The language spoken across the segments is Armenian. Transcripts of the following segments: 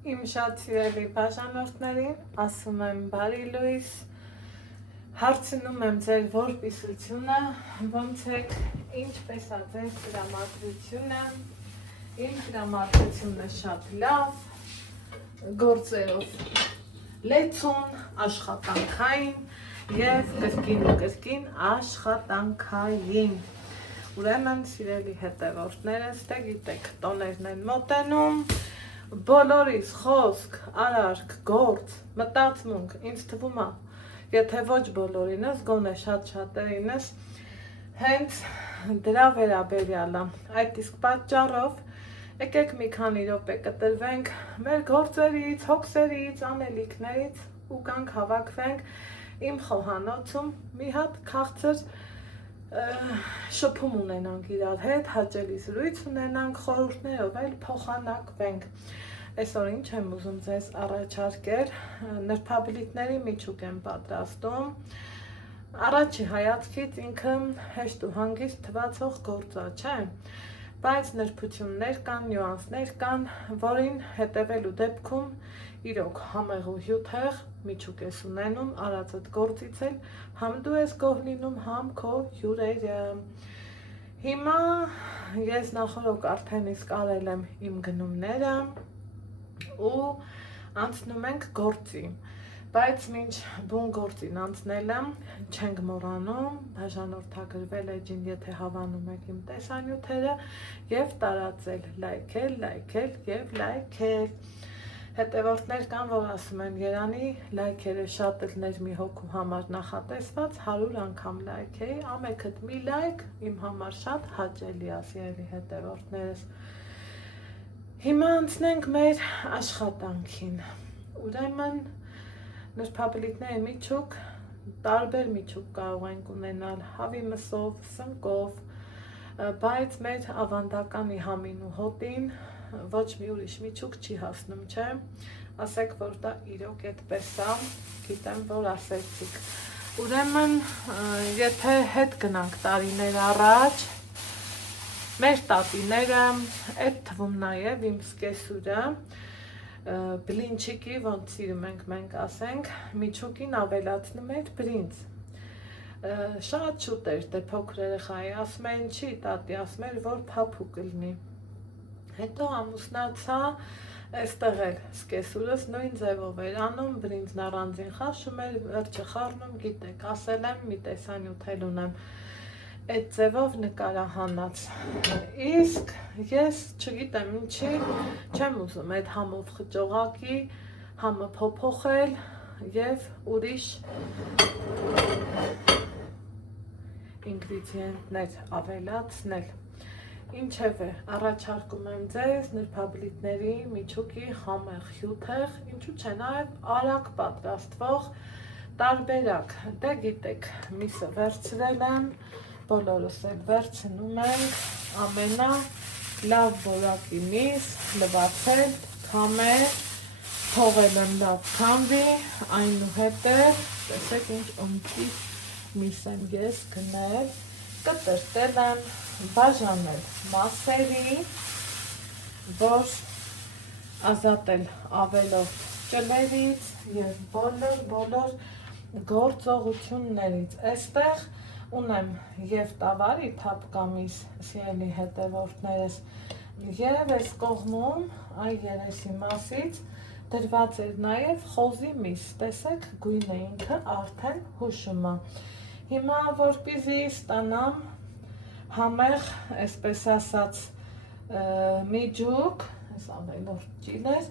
Իմ շատ սիրելի բաժանորդներին, ասում եմ բարի լույս, հարցնում եմ ձեր որպիսությունը, ոնց եք, ինչպես է ձեր տրամադրությունը, իմ տրամադրությունը շատ լավ, գործերով լեցուն, աշխատանքային և կրկին աշխատանքային։ Ուրեմն սիրելի հետևորդներս, դե գիտեք, տոներն են մոտենում, բոլորիս խոսք, արարք, գործ, մտածմունք, ինձ թվում է, եթե ոչ բոլորինս, գոնե շատ-շատերինս, հենց դրա վերաբերյալ է։ Այդ իսկ պատճառով եկեք մի քանի րոպե կտրվենք մեր գործերից, հոգսերից, անելիքներից ու կանք հավաքվենք իմ խոհանոցում մի հատ քաղցր շփում ունենանք իրար հետ, հաճելի զրույց ունենանք, խորհուրդներով էլ փոխանակվենք։ Այսօր ինչ եմ ուզում ձեզ առաջարկել, նրբաբլիթների միջուկ եմ պատրաստում, առաջի հայացքից ինքը հեշտ ու հանգիստ թվացող գործ է, չէ՞, բայց նրբություններ կան, նյուանսներ կան, որին հետևելու դեպքում իրոք համեղ ու հյութեղ միջուկ ես ունենում, արածդ գործից էլ համ դու ես գոհ լինում, համ քո հյուրերը։ Հիմա ես նախորոք արդեն իսկ արել եմ իմ գնումները ու անցնում ենք գործի, բայց մինչ բուն գործին անցնելը չենք մոռանում բաժանորդագրվել էջին, եթե հավանում եք իմ տեսանյութերը և տարածել, լայքել և լայքել։ Հետևորդներ կան, որ ասում են Երանի լայքերը շատ ելներ մի հոգու համար նախատեսված, 100 անգամ լայքեի, ամեքդ մի լայք իմ համար շատ հաճելի է, սիրելի հետևորդներս։ Հիմա անցնենք մեր աշխատանքին։ Ուրեմն նրբաբլիթների միջուկ, տարբեր միջուկ կարող ենք ունենալ հավի մսով, սնկով, բայց մեր ավանդականի համին ու հոտին ոչ մի ուրիշ միջուկ չի հասնում, չէ՞, ասեք, որ դա իրոք այդպես է, գիտեմ, որ ասեցիք։ Ուրեմն, եթե հետ գնանք տարիներ առաջ, մեր տատիները, այդ թվում նաև իմ սկեսուրը, բլինչիկի, ոնց սիրում ենք մենք ասենք, միջուկին ավելացնում էր բրինձ։ Շատ շուտ էր, դե փոքր երեխայի ասում են չի, տատի ասում էր, որ փափուկ կլինի։ Հետո ամուսնացա, այստեղ էլ սկեսուրս նույն ձևով էր անում, բրինձն առանձին խաշում էր, վերջը խառնում, գիտեք, ասել եմ, մի տեսանյութ էլ ունեմ, այդ ձևով նկարահանած։ Իսկ ես չգիտեմ ինչի, չեմ ուզում այդ համով խճողակի, համը փոփոխել և ուրիշ ինգրեդիենտներ ավելացնել։ Ինչևէ, առաջարկում եմ ձեզ նրբաբլիթների միջուկի համեղ հյութեղ, ինչու՞ չէ նաև արագ պատրաստվող տարբերակ։ Դե գիտեք, միսը վերցրել եմ, բոլորս էլ վերցնում ենք, ամենալավ որակի միս, լվացել, քամել, թողել եմ լավ քամվի, այնուհետև, տեսեք ինչ ընկի միս եմ ես գնել, կտրտել եմ, բաժանել մասերի, որ ազատել ավելորդ ճլերից և բոլոր գործողություններից։ Այստեղ ունեմ և տավարի թափկամիս, սիրելի հետևորդներս, և այս կողմում, այն երեսի մասից, դրված էր նաև խոզի միս, տեսեք, գույնը ինքը արդեն հուշում է։ Հիմա որպեսզի ստանամ համեղ, այսպես ասած, միջուկ, այս ավելորդ ճիլ էր,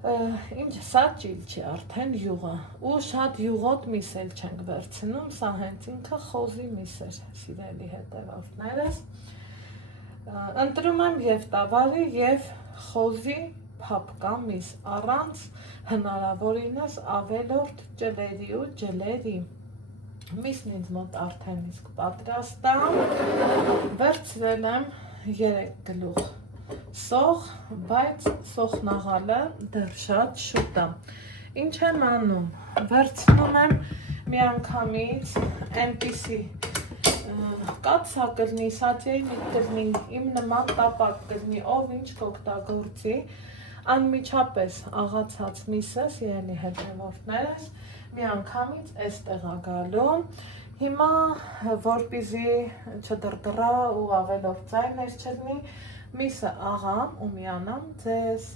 ինչ սա ճիլ չի, արդեն յուղը, ու շատ յուղոտ միս էլ չենք վերցնում, սա հենց ինքը խոզի միս էր, սիրելի հետևորդներս։ Ընտրում եմ և տավարի և խոզի փափկա միս, առանց հնարավորինս ավելորդ ճլերի ու ջլերի։ Միսն ինձ մոտ արդեն իսկ պատրաստ է, վերցրել եմ 3 գլուխ սոխ, բայց սոխնաղալը դեռ շատ շուտ է։ Ինչ եմ անում, վերցնում եմ միանգամից այնպիսի կաթսա կլինի, սատյայի միտ կլինի, իմ նման տապակ կլինի, ով ինչ կօգտագործի, Անմիջապես աղացած միսը, սիրելի հետևորդներս, միանգամից էստեղ է գալու։ Հիմա որպեսզի չդրդռա ու ավելորդ ձայներ չլինի, միսը աղամ ու միանամ ձեզ։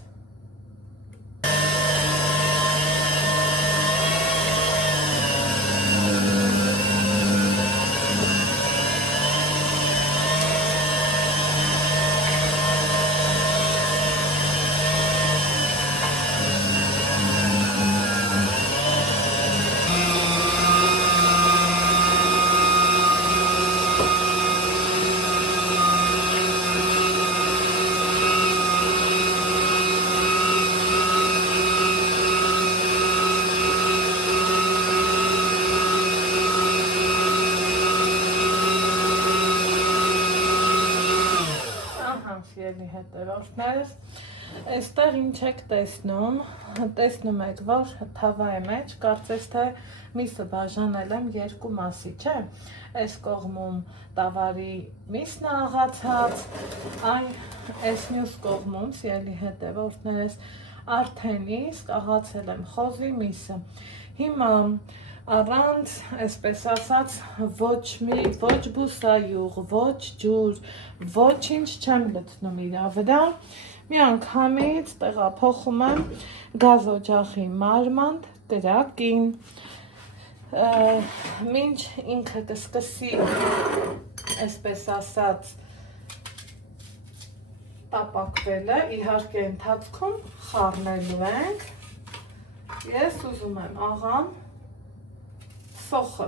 Սիրելի հետևորդներս, այստեղ ինչ եք տեսնում եք, որ թավայի մեջ կարծես թե միսը բաժանել եմ երկու մասի, չէ, այս կողմում տավարի միսն է աղացած, այս մյուս կողմում, սիրելի հետևորդներս, արդեն իսկ աղացել եմ խոզի միսը։ Հիմա առանց, այսպես ասած, ոչ բուսայուղ, ոչ ջուր, ոչինչ չեմ լցնում իրա վրա, միանգամից տեղափոխում եմ գազօջախի մարմանդ կրակին, մինչ ինքը կսկսի, այսպես ասած, տապակվելը, իհարկե ընթացքում խառնելու ենք, ես ուզում եմ աղամ սոխը,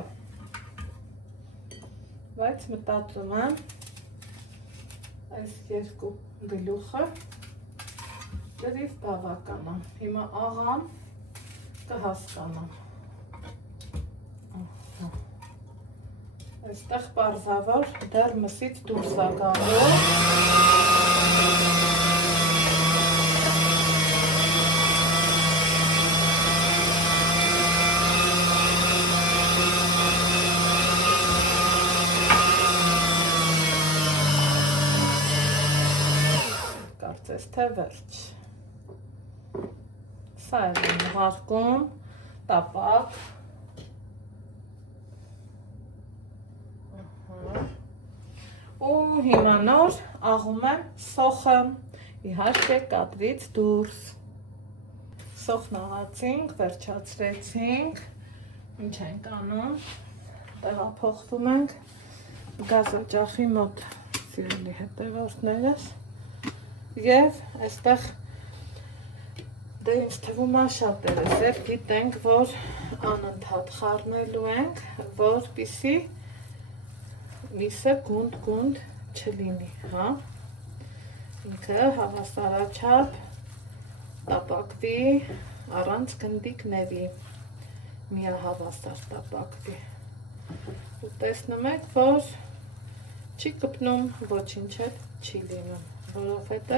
բայց մտածում եմ այս երկու գլուխը դրիվ բավական է, հիմա աղամ կհասկանամ, այստեղ պարզավոր դեռ մսից դուրս է գալու, թե վերջ, սա էլ եմ ուղարկում, տապակ, ու հիմա նոր աղում եմ սոխը, իհարկե կադրից դուրս, սոխն աղացինք, վերջացրեցինք, ինչ ենք անում, տեղափոխվում ենք գազօջախի մոտ, սիրելի հետևորդներս, և այստեղ դե ինձ թվում է շատերս էլ գիտենք, որ անընդհատ խառնելու ենք, որպեսզի միսը գունդ չլինի, հա, ինքը հավասարաչափ տապակվի, առանց գնդիկների, միահավասար տապակվի, ու տեսնում եք, որ չի կպնում, ոչինչ էլ չի լինում, որովհետև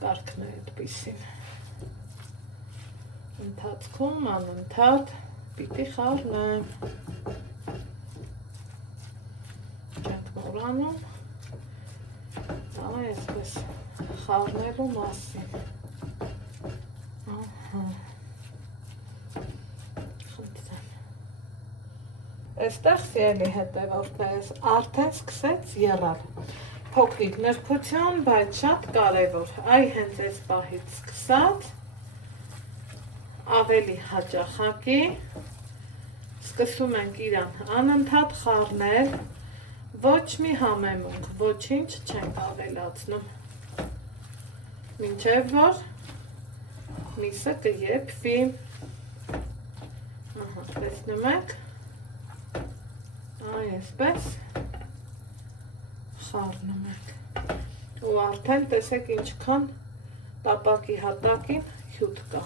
կարգն է այդպիսին, ընթացքում անընդհատ պիտի խառնեմ, չենք մոռանում, այսպես խառնելու մասին, այստեղ սիրելի հետևորդներս արդեն սկսեց եռալ, փոքրիկ նրբություն, բայց շատ կարևոր, հենց այս պահից սկսած, ավելի հաճախակի, սկսում ենք իրան անընդհատ խառնել, ոչ մի համեմունք, ոչինչ չենք ավելացնում, մինչև որ միսը կեփվի, տեսնում եք, այսպես խառնում ենք ու արդեն տեսեք ինչքան տապակի հատակին հյութ կա,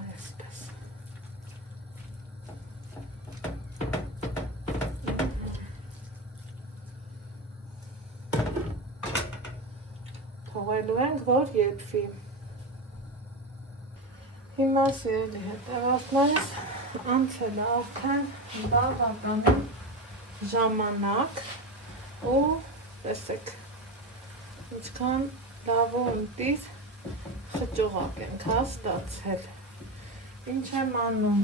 այսպես, թողելու ենք, որ եփվի, հիմա սիրելի հետևորդներս, անցել է արդեն բավականին ժամանակ ու տեսեք ինչքան լավ ու ընտիր խճողակ ենք ստացել։ Ինչ եմ անում,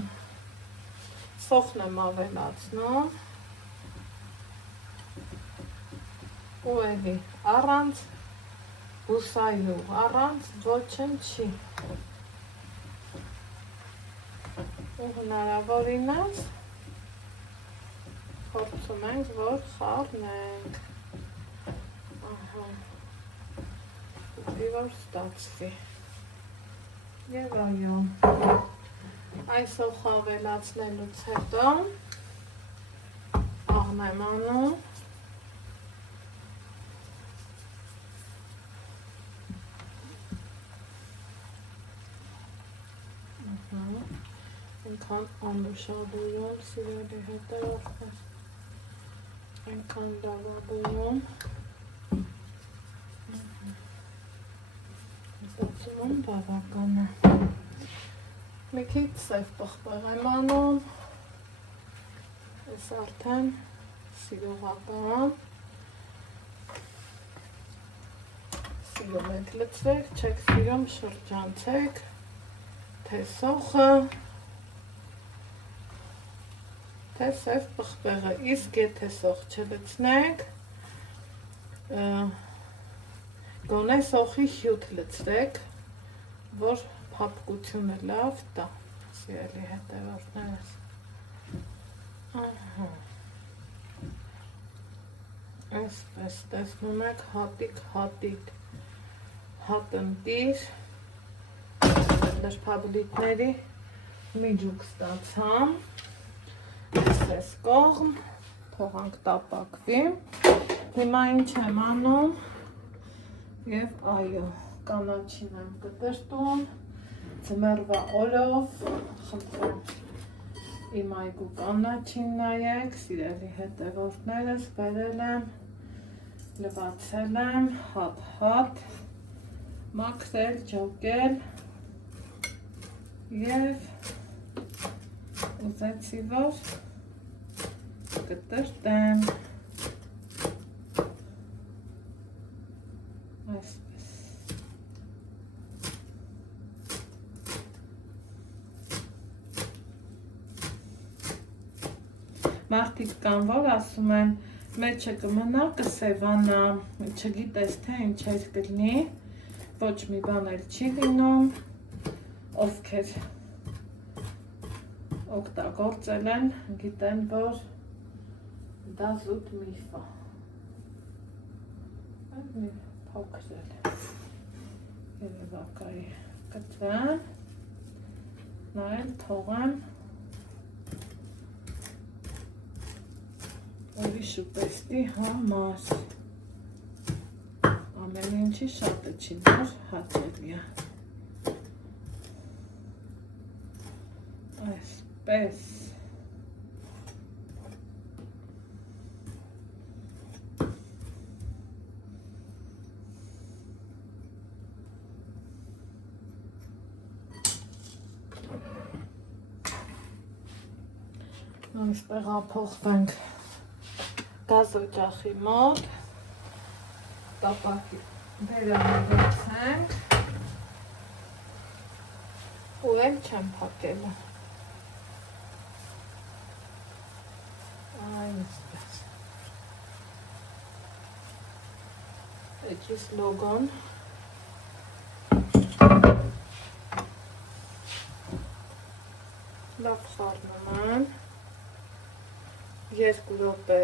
սոխն եմ ավելացնում ու էլի առանց բուսայու, առանց ոչնչի ու հնարավորինս փորձում ենք, որ խառնենք, ուտի որ ստացվի և այո, այս սոխը ավելացնելուց հետո աղն եմ անում, այնքան անուշադրում, սիրելի հետևորդներ, այնքան լավաբերում, ստացում բավական է, մի քիչ սև պղպեղ եմ անում, ես արդեն սիրողական, սիրում եք լծվեք, չեք սիրում շրջանցեք, թե սոխը, թե սև պղպեղը, իսկ եթե սոխ չլցնեք, գոնե սոխի հյութ լցրեք, որ փափկությունը լավ տա, սիրելի հետևորդներս, այսպես տեսնում եք հատիկ հատնտիր նրբաբլիթների միջուկ ստացամ, այս կողմ, թողանք տապակվի, հիմա ինչ եմ անում և այո, կանաչին եմ կտրտում, ձմեռվա օրով, խնդրեմ իմ այգու կանաչին նայեք, սիրելի հետևորդներս, բերել եմ, լվացել եմ, հատ, մաքրել, ջոկել և ուզեցի, որ կտրտեմ, այսպես, մարդիկ կան, որ ասում են, մեջը կմնա, կսևանա, չգիտես թե ինչ էր կլինի, ոչ մի բան էլ չի լինում, ովքեր օգտագործել են, գիտեն, որ դա զուտ միֆ է, այդ մի փոքրել, երևակայի կտրան, նայել թողեմ, ուրիշ ուտեստի համար, ամեն ինչի շատը չի, որ հաճելի է, այսպես, այստեղ ապոխվենք գազօջախի մոտ, տապակի վերանվացենք ու էլ չեմ փակել, այսպես, էջիս լոգոն, լավ խառնում եմ, 2 րոպե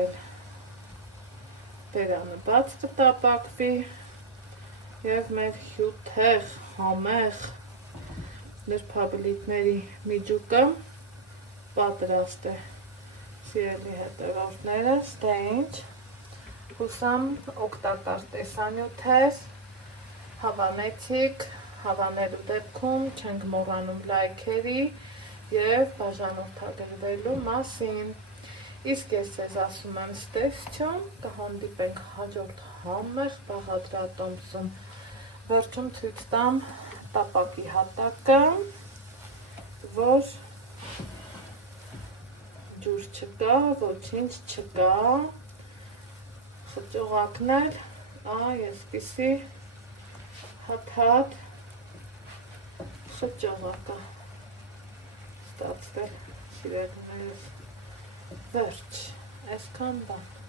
բերանը բաց կտապակվի և մեր հյութեղ, համեղ նրբաբլիթների միջուկը պատրաստ է, սիրելի հետևորդներս, թե ինչ, հուսամ օգտակար տեսանյութ էր, հավանեցիք, հավանելու դեպքում չենք մոռանում լայքերի և բաժանորդագրվելու մասին, իսկ ես ձեզ ասում եմ ստեսություն, կհանդիպենք հաջորդ համեղ բաղադրատոմսում, վերջում ցույց տամ տապակի հատակը, որ ջուր չկա, ոչինչ չկա, խճողակն էլ այսպիսի հաթաթ շրջաղակա ստացվել սիրելիներս, վերջ, այսքան բան։